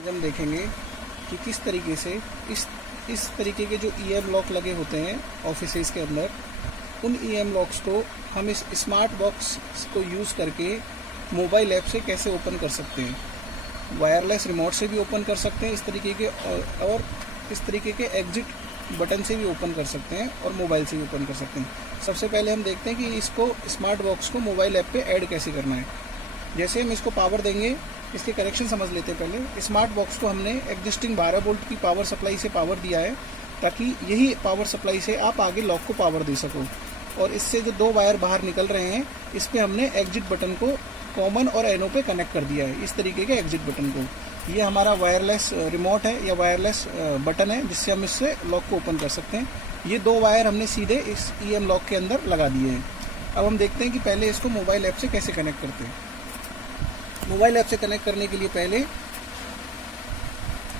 आज हम देखेंगे कि किस तरीके से इस तरीके के जो ईएम लॉक लगे होते हैं ऑफिसेज के अंदर, उन ईएम लॉक्स को हम इस स्मार्ट बॉक्स को यूज़ करके मोबाइल ऐप से कैसे ओपन कर सकते हैं। वायरलेस रिमोट से भी ओपन कर सकते हैं इस तरीके के, और इस तरीके के एग्जिट बटन से भी ओपन कर सकते हैं और मोबाइल से भी ओपन कर सकते हैं। सबसे पहले हम देखते हैं कि इसको स्मार्ट बॉक्स को मोबाइल ऐप पे ऐड कैसे करना है। जैसे हम इसको पावर देंगे, इसके कनेक्शन समझ लेते हैं। पहले स्मार्ट बॉक्स को हमने एग्जिस्टिंग 12 वोल्ट की पावर सप्लाई से पावर दिया है, ताकि यही पावर सप्लाई से आप आगे लॉक को पावर दे सको। और इससे जो दो वायर बाहर निकल रहे हैं, इस पर हमने एग्जिट बटन को कॉमन और एनो पे कनेक्ट कर दिया है, इस तरीके के एग्जिट बटन को। ये हमारा वायरलेस रिमोट है या वायरलेस बटन है, जिससे हम इससे लॉक को ओपन कर सकते हैं। ये दो वायर हमने सीधे इस ईएम लॉक के अंदर लगा दिए हैं। अब हम देखते हैं कि पहले इसको मोबाइल ऐप से कैसे कनेक्ट करते हैं। मोबाइल ऐप से कनेक्ट करने के लिए पहले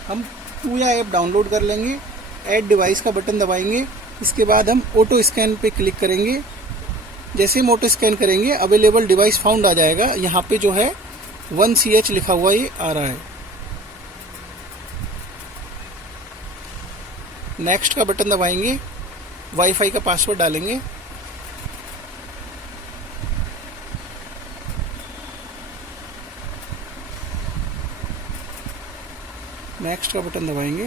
हम पूया ऐप डाउनलोड कर लेंगे, ऐड डिवाइस का बटन दबाएंगे। इसके बाद हम ऑटो स्कैन पे क्लिक करेंगे। जैसे हम ऑटो स्कैन करेंगे, अवेलेबल डिवाइस फाउंड आ जाएगा। यहाँ पे जो है 1CH लिखा हुआ ये आ रहा है। नेक्स्ट का बटन दबाएंगे, वाईफाई का पासवर्ड डालेंगे। नेक्स्ट का बटन दबाएंगे,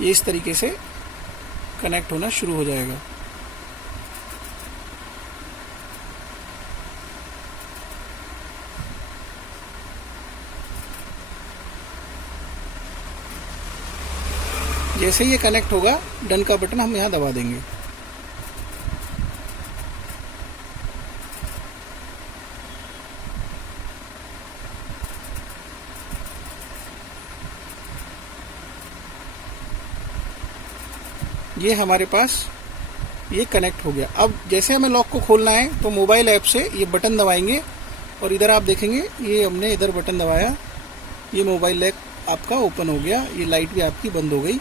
ये इस तरीके से कनेक्ट होना शुरू हो जाएगा। जैसे ये कनेक्ट होगा, डन का बटन हम यहाँ दबा देंगे। ये हमारे पास ये कनेक्ट हो गया। अब जैसे हमें लॉक को खोलना है, तो मोबाइल ऐप से ये बटन दबाएंगे और इधर आप देखेंगे ये हमने इधर बटन दबाया, ये मोबाइल ऐप आपका ओपन हो गया। ये लाइट भी आपकी बंद हो गई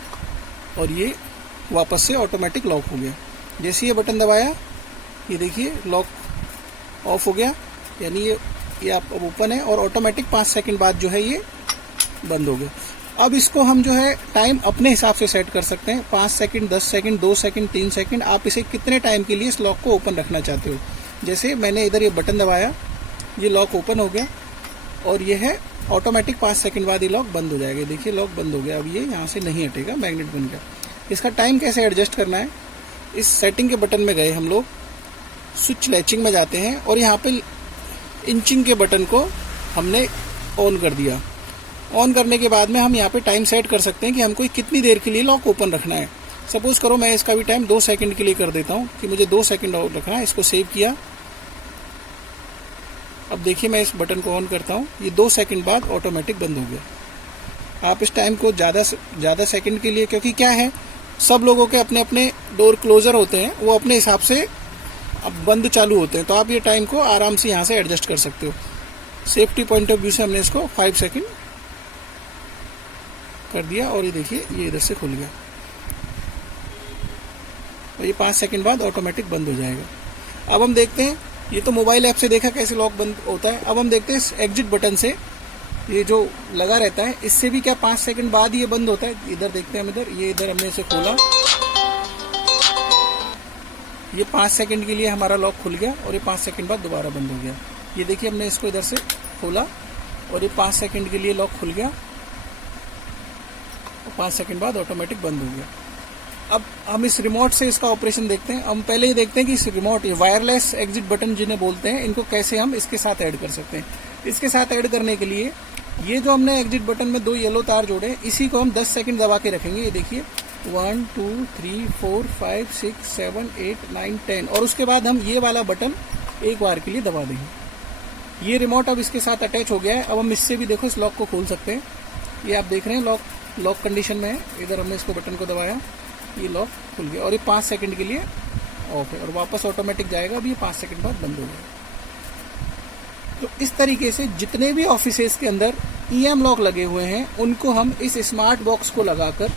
और ये वापस से ऑटोमेटिक लॉक हो गया। जैसे ये बटन दबाया, ये देखिए लॉक ऑफ हो गया, यानी ये आप अब ओपन है और ऑटोमेटिक 5 सेकंड बाद जो है ये बंद हो गया। अब इसको हम जो है टाइम अपने हिसाब से सेट कर सकते हैं, 5 सेकंड, 10 सेकंड, 2 सेकंड, 3 सेकंड। आप इसे कितने टाइम के लिए इस लॉक को ओपन रखना चाहते हो। जैसे मैंने इधर ये बटन दबाया, ये लॉक ओपन हो गया और ये है ऑटोमेटिक 5 सेकंड बाद ये लॉक बंद हो जाएगा। देखिए लॉक बंद हो गया। अब ये यहाँ से नहीं हटेगा, मैग्नेट बन गया। इसका टाइम कैसे एडजस्ट करना है, इस सेटिंग के बटन में गए हम लोग, स्विच लैचिंग में जाते हैं और यहाँ पे इंचिंग के बटन को हमने ऑन कर दिया। ऑन करने के बाद में हम यहाँ पे टाइम सेट कर सकते हैं कि हमको कितनी देर के लिए लॉक ओपन रखना है। सपोज करो मैं इसका भी टाइम 2 सेकंड के लिए कर देता हूँ कि मुझे 2 सेकंड और रखना है। इसको सेव किया। अब देखिए मैं इस बटन को ऑन करता हूँ, ये 2 सेकंड बाद ऑटोमेटिक बंद हो गया। आप इस टाइम को ज़्यादा सेकंड के लिए, क्योंकि क्या है, सब लोगों के अपने अपने डोर क्लोजर होते हैं, वो अपने हिसाब से अब बंद चालू होते हैं, तो आप ये टाइम को आराम से यहाँ से एडजस्ट कर सकते हो। सेफ्टी पॉइंट ऑफ व्यू से हमने इसको 5 सेकंड कर दिया और ये देखिए ये इधर से खुल गया और ये 5 सेकंड बाद ऑटोमेटिक बंद हो जाएगा। अब हम देखते हैं, ये तो मोबाइल ऐप से देखा कैसे लॉक बंद होता है। अब हम देखते हैं इस एग्जिट बटन से, ये जो लगा रहता है, इससे भी क्या 5 सेकंड बाद ये बंद होता है। इधर देखते हैं हम, इधर हमने इसे खोला, ये 5 सेकंड के लिए हमारा लॉक खुल गया और ये 5 सेकंड बाद दोबारा बंद हो गया। ये देखिए हमने इसको इधर से खोला और ये 5 सेकंड के लिए लॉक खुल गया और 5 सेकंड बाद ऑटोमेटिक बंद हो गया। अब हम इस रिमोट से इसका ऑपरेशन देखते हैं। हम पहले ये देखते हैं कि इस रिमोट, ये वायरलेस एग्जिट बटन जिन्हें बोलते हैं, इनको कैसे हम इसके साथ ऐड कर सकते हैं। इसके साथ ऐड करने के लिए ये जो हमने एग्जिट बटन में 2 येलो तार जोड़े, इसी को हम 10 सेकंड दबा के रखेंगे। ये देखिए 1 2 3 4 5 6 7 8 9 10 और उसके बाद हम ये वाला बटन एक बार के लिए दबा देंगे। ये रिमोट अब इसके साथ अटैच हो गया है। अब हम इससे भी देखो इस लॉक को खोल सकते हैं। ये आप देख रहे हैं लॉक कंडीशन में है। इधर हमने इसको बटन को दबाया, ये लॉक खुल गया और ये 5 सेकंड के लिए ऑफ है और वापस ऑटोमेटिक जाएगा। अब ये 5 सेकंड बाद बंद हो गया। तो इस तरीके से जितने भी ऑफिसेज के अंदर ईएम लॉक लगे हुए हैं, उनको हम इस स्मार्ट बॉक्स को लगाकर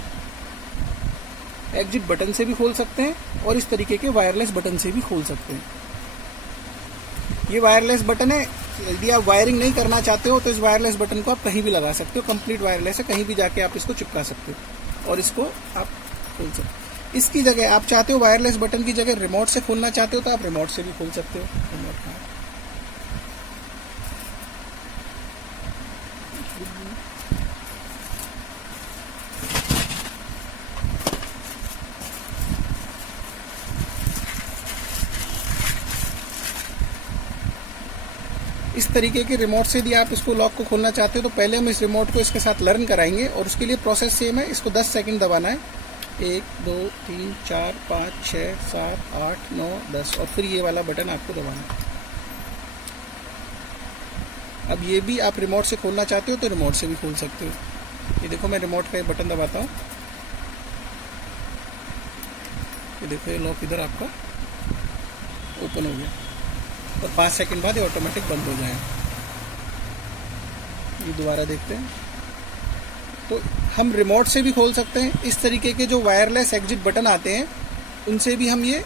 एग्जिट बटन से भी खोल सकते हैं और इस तरीके के वायरलेस बटन से भी खोल सकते हैं। ये वायरलेस बटन है, यदि आप वायरिंग नहीं करना चाहते हो तो इस वायरलेस बटन को आप कहीं भी लगा सकते हो, कंप्लीट वायरलेस है, कहीं भी जाके आप इसको चिपका सकते हो और इसको आप खोल सकते हो। इसकी जगह आप चाहते हो वायरलेस बटन की जगह रिमोट से खोलना चाहते हो तो आप रिमोट से भी खोल सकते हो। इस तरीके के रिमोट से यदि आप इसको लॉक को खोलना चाहते हो तो पहले हम इस रिमोट को इसके साथ लर्न कराएंगे और उसके लिए प्रोसेस सेम है। इसको 10 सेकंड दबाना है, 1 2 3 4 5 6 7 8 9 10 और फिर ये वाला बटन आपको दबाना है। अब ये भी आप रिमोट से खोलना चाहते हो तो रिमोट से भी खोल सकते हो। ये देखो मैं रिमोट का ये बटन दबाता हूँ, ये देखो ये लॉक इधर आपका ओपन हो गया और 5 सेकंड बाद ये ऑटोमेटिक बंद हो जाएगा। ये दोबारा देखते हैं तो हम रिमोट से भी खोल सकते हैं। इस तरीके के जो वायरलेस एग्जिट बटन आते हैं उनसे भी हम ये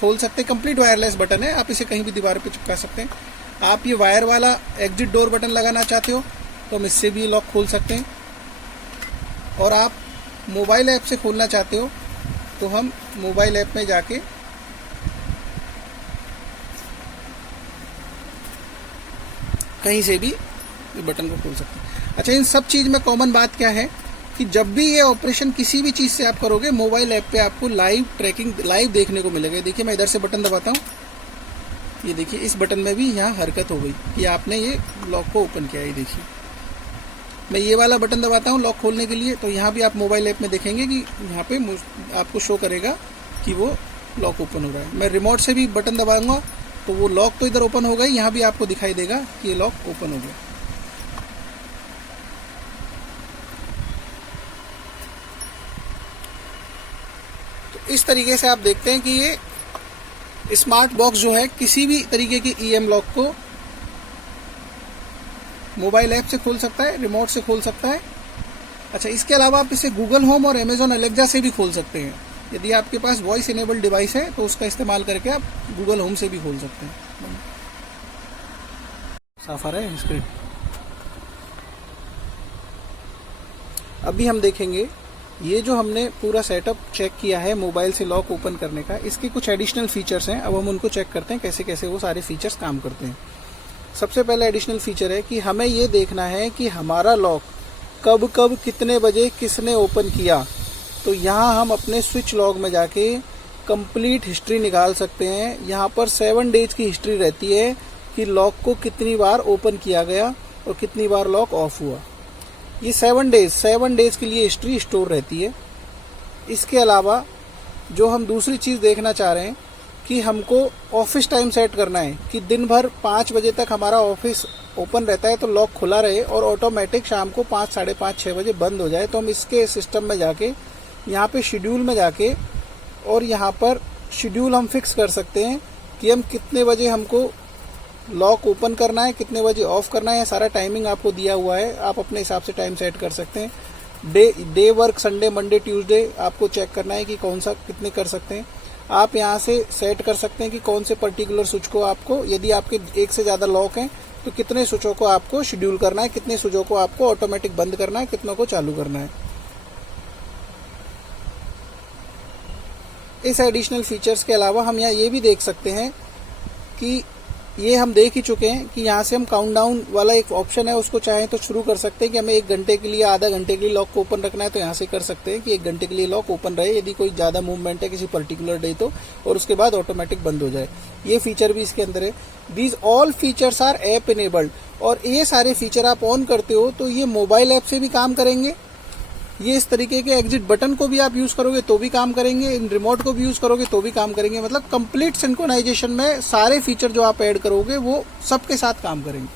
खोल सकते हैं। कंप्लीट वायरलेस बटन है, आप इसे कहीं भी दीवार पे चिपका सकते हैं। आप ये वायर वाला एग्जिट डोर बटन लगाना चाहते हो तो हम इससे भी लॉक खोल सकते हैं। और आप मोबाइल ऐप से खोलना चाहते हो तो हम मोबाइल ऐप में जाके कहीं से भी ये बटन को खोल सकते हैं। अच्छा, इन सब चीज़ में कॉमन बात क्या है कि जब भी ये ऑपरेशन किसी भी चीज़ से आप करोगे मोबाइल ऐप पे आपको लाइव ट्रैकिंग लाइव देखने को मिलेगा। देखिए मैं इधर से बटन दबाता हूँ, ये देखिए इस बटन में भी यहाँ हरकत हो गई कि आपने ये लॉक को ओपन किया। ये देखिए मैं ये वाला बटन दबाता हूँ लॉक खोलने के लिए तो यहाँ भी आप मोबाइल ऐप में देखेंगे कि यहाँ पे आपको शो करेगा कि वो लॉक ओपन हो रहा है। मैं रिमोट से भी बटन दबाऊंगा तो वो लॉक तो इधर ओपन हो गई, यहाँ भी आपको दिखाई देगा कि ये लॉक ओपन हो गया। तो इस तरीके से आप देखते हैं कि ये स्मार्ट बॉक्स जो है किसी भी तरीके की ईएम लॉक को मोबाइल ऐप से खोल सकता है, रिमोट से खोल सकता है। अच्छा, इसके अलावा आप इसे गूगल होम और अमेजॉन एलेक्सा से भी खोल सकते हैं। यदि आपके पास वॉइस इनेबल्ड डिवाइस है तो उसका इस्तेमाल करके आप गूगल होम से भी खोल सकते हैं। साफ आ रहा है स्क्रीन। अभी हम देखेंगे ये जो हमने पूरा सेटअप चेक किया है मोबाइल से लॉक ओपन करने का, इसके कुछ एडिशनल फीचर्स हैं। अब हम उनको चेक करते हैं कैसे कैसे वो सारे फीचर्स काम करते हैं। सबसे पहले एडिशनल फीचर है कि हमें ये देखना है कि हमारा लॉक कब कब कितने बजे किसने ओपन किया। तो यहाँ हम अपने स्विच लॉग में जाके कंप्लीट हिस्ट्री निकाल सकते हैं। यहाँ पर 7 डेज की हिस्ट्री रहती है कि लॉक को कितनी बार ओपन किया गया और कितनी बार लॉक ऑफ हुआ। ये 7 डेज के लिए हिस्ट्री स्टोर रहती है। इसके अलावा जो हम दूसरी चीज़ देखना चाह रहे हैं कि हमको ऑफिस टाइम सेट करना है कि दिन भर 5 बजे तक हमारा ऑफिस ओपन रहता है तो लॉक खुला रहे और ऑटोमेटिक शाम को 5, साढ़े 5, 6 बजे बंद हो जाए। तो हम इसके सिस्टम में जाके यहाँ पे शेड्यूल में जाके और यहाँ पर शेड्यूल हम फिक्स कर सकते हैं कि हम कितने बजे हमको लॉक ओपन करना है, कितने बजे ऑफ करना है। सारा टाइमिंग आपको दिया हुआ है, आप अपने हिसाब से टाइम सेट कर सकते हैं। Day work Sunday, Monday, Tuesday आपको चेक करना है कि कौन सा कितने कर सकते हैं। आप यहाँ से सेट कर सकते हैं कि कौन से पर्टिकुलर स्विच को आपको, यदि आपके एक से ज़्यादा लॉक हैं तो कितने स्विचों को आपको शेड्यूल करना है, कितने स्विचों को आपको ऑटोमेटिक बंद करना है, कितनों को चालू करना है। इस एडिशनल फीचर्स के अलावा हम यहाँ ये भी देख सकते हैं कि ये हम देख ही चुके हैं कि यहाँ से हम काउंटडाउन वाला एक ऑप्शन है, उसको चाहें तो शुरू कर सकते हैं कि हमें 1 घंटे के लिए, आधा घंटे के लिए लॉक को ओपन रखना है तो यहाँ से कर सकते हैं कि 1 घंटे के लिए लॉक ओपन रहे यदि कोई ज़्यादा मूवमेंट है किसी पर्टिकुलर डे तो, और उसके बाद ऑटोमेटिक बंद हो जाए। ये फीचर भी इसके अंदर है। These all features are app enabled, और ये सारे फीचर आप ऑन करते हो तो ये मोबाइल ऐप से भी काम करेंगे। ये इस तरीके के एग्जिट बटन को भी आप यूज करोगे तो भी काम करेंगे, इन रिमोट को भी यूज करोगे तो भी काम करेंगे। मतलब कंप्लीट सिंक्रोनाइजेशन में सारे फीचर जो आप ऐड करोगे वो सबके साथ काम करेंगे।